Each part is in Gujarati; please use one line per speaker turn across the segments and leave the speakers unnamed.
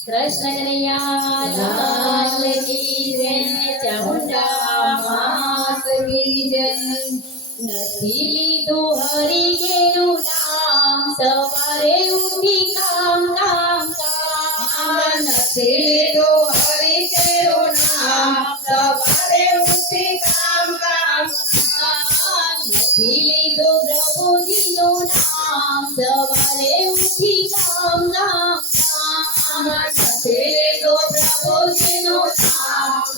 કૃષ્ણ કનૈયા લાલ કી જય ચામુંડા માત કી જય નથી લીધું હરી કેનું નામ. સવારે ઉઠી કામ કામ કામ.
નથી લીધો હરી કેરું નામ સવારે ઉઠી કામ કામ
નથી લીધું પ્રભુજીનું નામ સવારે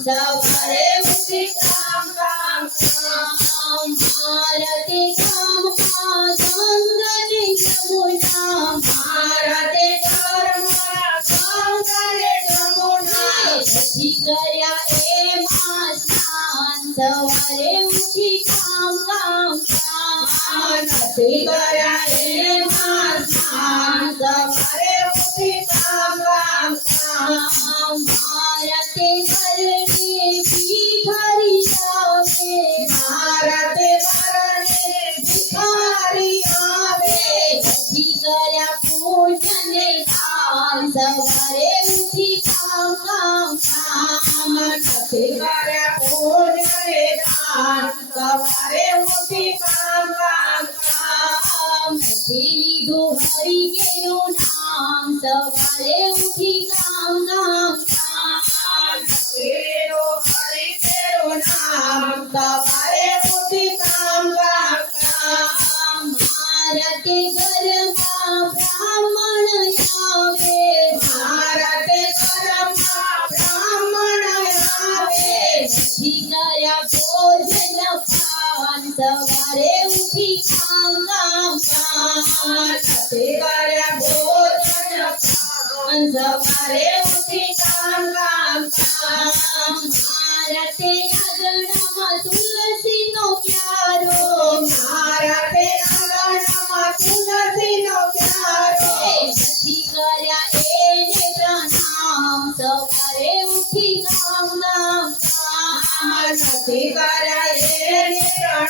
સવારે ઉઠી કામ કામ કામ
ભારતે કામ કામ સંગને જમુના
મારા તે કર્મમાં કામ કરે જમુના
નથી કર્યા એમાં સ્નાન સવારે ઉઠી કામ કામ કામ
નથી કર્યા એમાં સવારે ઉઠી કામ કામ કામ.
નથી કર્યા પૂજને દાન. સવારે ઉઠી કામ કામ
સવારે ઉઠી કામ કામ કામ
નથી કર્યા ભોજન પાન સવારે ઉઠી કામ કામ કામ મારા તે આંગણામાં તુલસીનો પ્યારો
મારા તે આંગણમાં તુલસીનો પ્યારો
નથી કર્યા એને પ્રણામ સવારે ઉઠી કામ કામ કામ
નથી કર્યા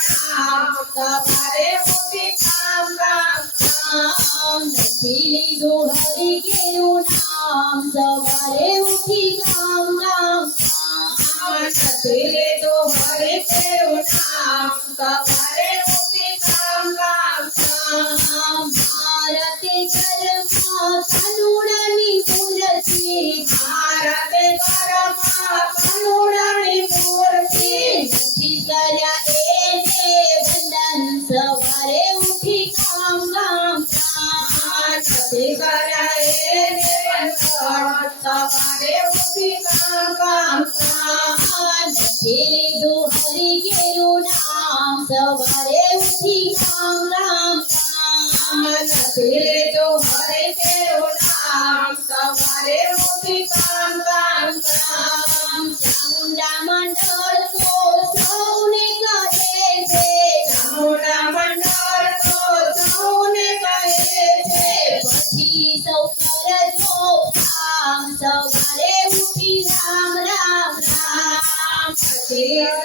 પ્રણામ સવારે ઉઠી કામ કામ કામ
નથી લીધું હરી કેનું નામ સવારે ઉઠી કામ કામ કામ
નથી લીધો હરે તેરું નામ સવારે ઉઠી કામ
તે ઘરમાં કામ
નથી
લીધું હરી કેરું નામ સવારે ઉઠી કામ કામ કામ
નથી લીધો હરે નામ સવારે ઉઠી કામ કામ કામ
ચામુંડા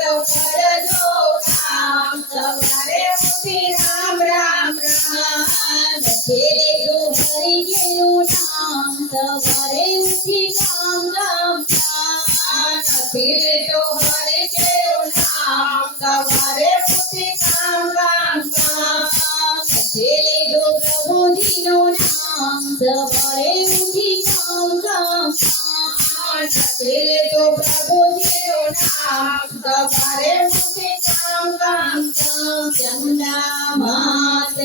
કરજો કામ સવારે ઉઠી રામ રામ રામ છેલે તો હરી ગયેલું નામ સવારે ઉઠી કામ કામ કામ
નથી લીધો હરે કામ કામ કામ
ચામુંડા માત